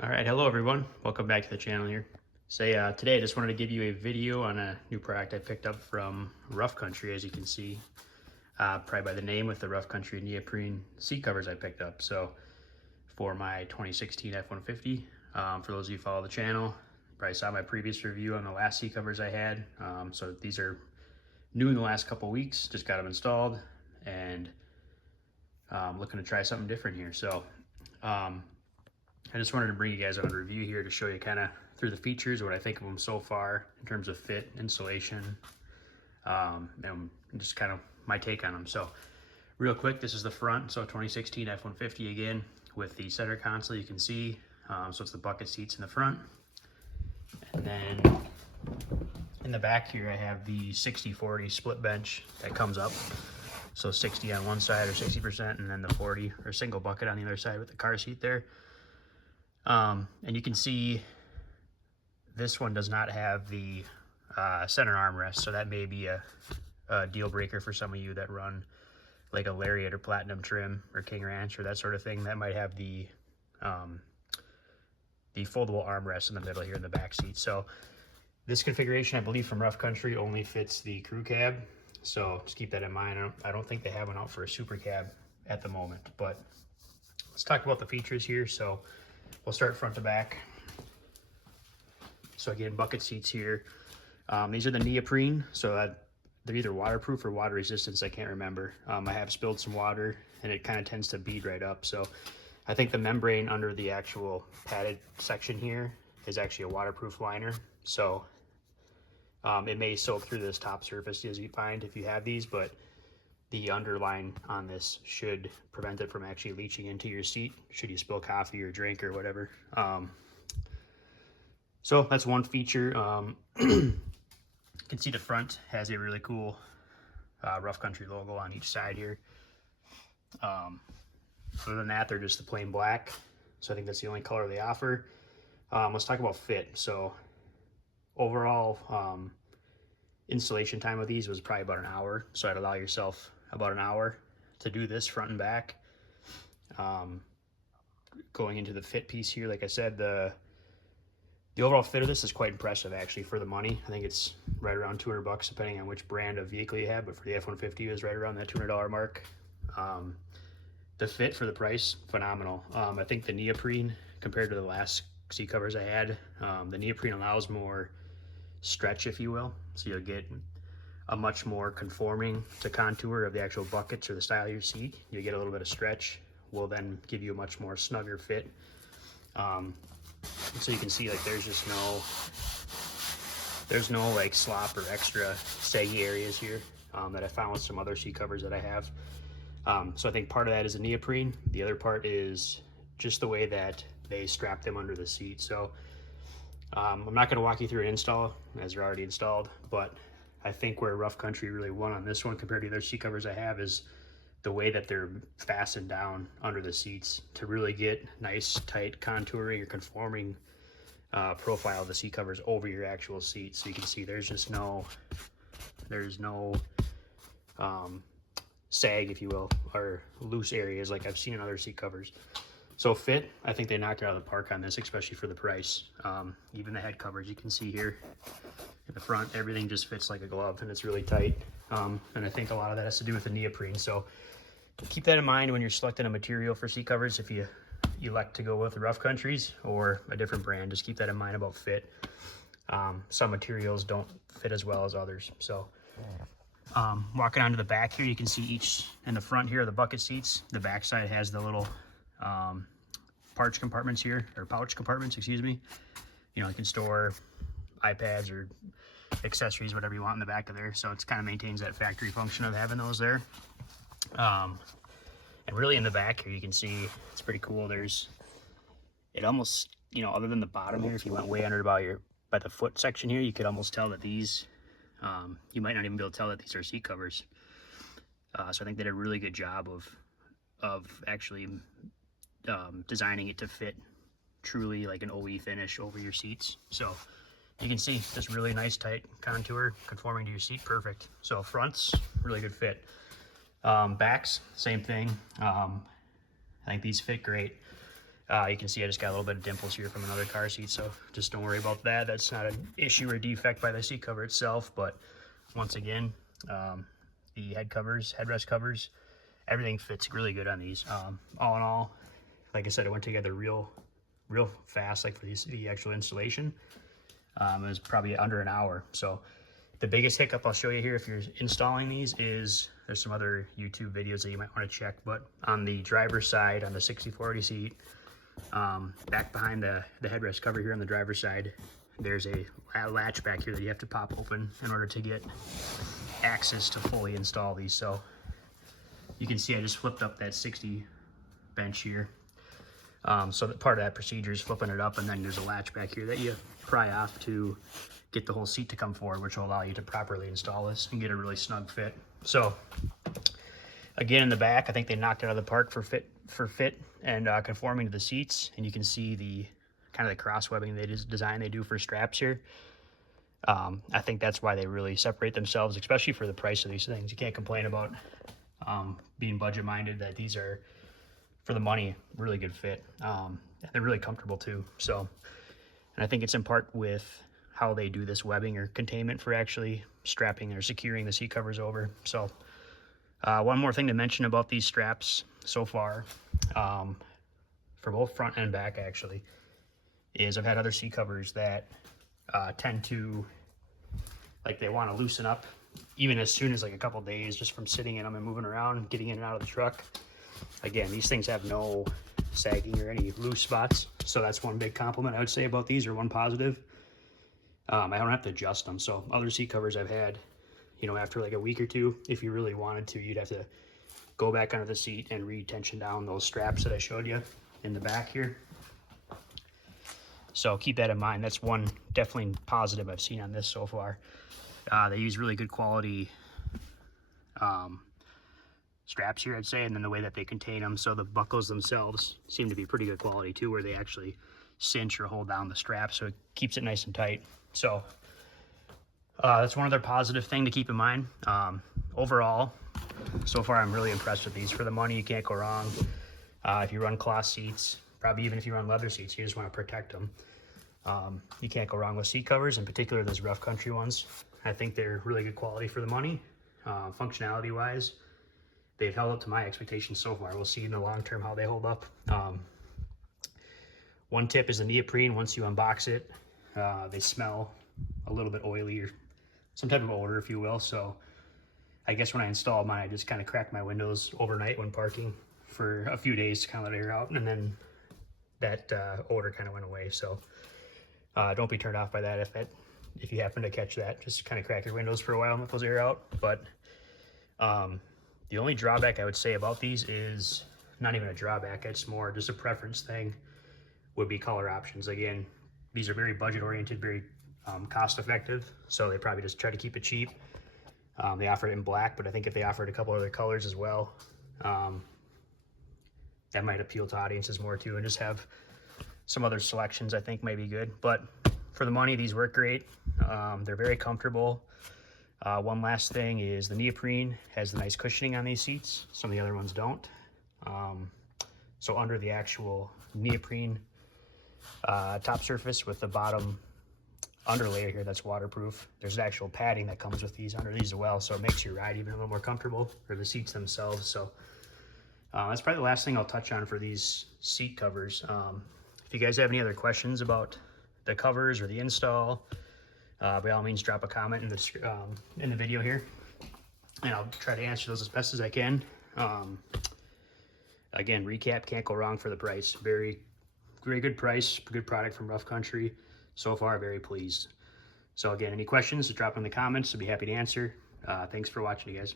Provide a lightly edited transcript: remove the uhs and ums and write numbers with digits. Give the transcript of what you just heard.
All right, hello everyone. Welcome back to the channel here. Today I just wanted to give you a video on a new product I picked up from Rough Country, as you can see, probably by the name with the Rough Country neoprene seat covers I picked up. So for my 2016 F150, for those of you who follow the channel, you probably saw my previous review on the last seat covers I had. So these are new in the last couple weeks, just got them installed and looking to try something different here. I just wanted to bring you guys on a review here to show you kind of through the features, what I think of them so far in terms of fit, installation, and just kind of my take on them. So real quick, this is the front. So 2016 F150 again with the center console you can see. So it's the bucket seats in the front. And then in the back here, I have the 60-40 split bench that comes up. So 60 on one side or 60%, and then the 40 or single bucket on the other side with the car seat there. And you can see this one does not have the center armrest, so that may be a deal breaker for some of you that run like a Lariat or Platinum trim or King Ranch or that sort of thing. That might have the foldable armrest in the middle here in the back seat. So this configuration, I believe from Rough Country, only fits the crew cab. So just keep that in mind. I don't think they have one out for a super cab at the moment, but let's talk about the features here. So we'll start front to back. So again, bucket seats here. These are the neoprene, so they're either waterproof or water resistance, I can't remember. I have spilled some water and it kind of tends to bead right up. So I think the membrane under the actual padded section here is actually a waterproof liner. So it may soak through this top surface as you find if you have these, but the underline on this should prevent it from actually leaching into your seat should you spill coffee or drink or whatever. So that's one feature. You can see the front has a really cool Rough Country logo on each side here. Other than that, they're just the plain black. So I think that's the only color they offer. Let's talk about fit. So overall, installation time of these was probably about an hour. So I'd allow yourself about an hour to do this front and back. Going into the fit piece here, like I said, the overall fit of this is quite impressive actually for the money. I think it's right around 200 bucks depending on which brand of vehicle you have, but for the F-150 it was right around that $200 mark. The fit for the price, phenomenal. I think the neoprene compared to the last seat covers I had, the neoprene allows more stretch, if you will. So you'll get a much more conforming to contour of the actual buckets or the style of your seat. You get a little bit of stretch, will then give you a much more snugger fit. So you can see like there's no like slop or extra saggy areas here that I found with some other seat covers that I have. So I think part of that is a neoprene. The other part is just the way that they strap them under the seat. So I'm not going to walk you through an install as they're already installed, but I think where Rough Country really won on this one compared to the other seat covers I have is the way that they're fastened down under the seats to really get nice tight contouring or conforming profile of the seat covers over your actual seat. So you can see there's no sag, if you will, or loose areas like I've seen in other seat covers. So fit, I think they knocked it out of the park on this, especially for the price. Even the head covers, you can see here in the front, everything just fits like a glove and it's really tight. And I think a lot of that has to do with the neoprene. So keep that in mind when you're selecting a material for seat covers. If you elect to go with the Rough Countries or a different brand, just keep that in mind about fit. Some materials don't fit as well as others. So walking onto the back here, you can see each in the front here, the bucket seats. The back side has the little pouch compartments here, or pouch compartments, excuse me. You know, you can store iPads or accessories, whatever you want in the back of there. So it kind of maintains that factory function of having those there. And really in the back here, you can see it's pretty cool. It almost, you know, other than the bottom here, if you went way under by the foot section here, you could almost tell that these, you might not even be able to tell that these are seat covers. So I think they did a really good job of actually designing it to fit truly like an OE finish over your seats. So you can see this really nice tight contour conforming to your seat, perfect. So fronts, really good fit. Backs, same thing. I think these fit great. You can see I just got a little bit of dimples here from another car seat, so just don't worry about that. That's not an issue or defect by the seat cover itself, but once again, the headrest covers, everything fits really good on these. All in all, like I said, it went together real fast, like for the actual installation. It was probably under an hour. So the biggest hiccup I'll show you here if you're installing these is, there's some other YouTube videos that you might want to check, but on the driver's side, on the 60/40 seat, back behind the headrest cover here on the driver's side, there's a latch back here that you have to pop open in order to get access to fully install these. So you can see I just flipped up that 60 bench here. So that part of that procedure is flipping it up, and then there's a latch back here that you pry off to get the whole seat to come forward, which will allow you to properly install this and get a really snug fit. So again, in the back, I think they knocked it out of the park for fit and conforming to the seats. And you can see the kind of the cross webbing design they do for straps here. I think that's why they really separate themselves, especially for the price of these things. You can't complain about being budget minded, that these are, for the money, really good fit. They're really comfortable too. So, and I think it's in part with how they do this webbing or containment for actually strapping or securing the seat covers over. So one more thing to mention about these straps so far, for both front and back actually, is I've had other seat covers that tend to, like, they want to loosen up even as soon as like a couple days just from sitting in them and moving around, getting in and out of the truck. Again, these things have no sagging or any loose spots, so that's one big compliment I would say about these, or one positive. I don't have to adjust them. So other seat covers I've had, you know, after like a week or two, if you really wanted to, you'd have to go back under the seat and re-tension down those straps that I showed you in the back here. So keep that in mind. That's one definitely positive I've seen on this so far. They use really good quality straps here, I'd say, and then the way that they contain them, so the buckles themselves seem to be pretty good quality too, where they actually cinch or hold down the strap, so it keeps it nice and tight. So that's one other positive thing to keep in mind. Overall, so far I'm really impressed with these. For the money, you can't go wrong. If you run cloth seats, probably even if you run leather seats, you just want to protect them. You can't go wrong with seat covers, in particular those rough country ones. I think they're really good quality for the money. Functionality wise, they've held up to my expectations so far. We'll see in the long term how they hold up. One tip is the neoprene. Once you unbox it, they smell a little bit oily, or some type of odor, if you will. So I guess when I installed mine, I just kind of cracked my windows overnight when parking for a few days to kind of let air out, and then that odor kind of went away. So don't be turned off by that if you happen to catch that. Just kind of crack your windows for a while and let those air out. But the only drawback I would say about these is not even a drawback, it's more just a preference thing, would be color options. Again, these are very budget oriented, very cost effective, so they probably just try to keep it cheap. They offer it in black, but I think if they offered a couple other colors as well, that might appeal to audiences more too, and just have some other selections I think might be good. But for the money, these work great. They're very comfortable. One last thing is the neoprene has the nice cushioning on these seats. Some of the other ones don't. So under the actual neoprene top surface with the bottom underlayer here that's waterproof, there's an actual padding that comes with these under these as well, so it makes your ride even a little more comfortable, or the seats themselves. So that's probably the last thing I'll touch on for these seat covers. If you guys have any other questions about the covers or the install, by all means drop a comment in the video here, and I'll try to answer those as best as I can. Again, recap, can't go wrong for the price. Very good price, good product from Rough Country. So far, very pleased. So again, any questions, drop them in the comments. I'll be happy to answer. Thanks for watching, you guys.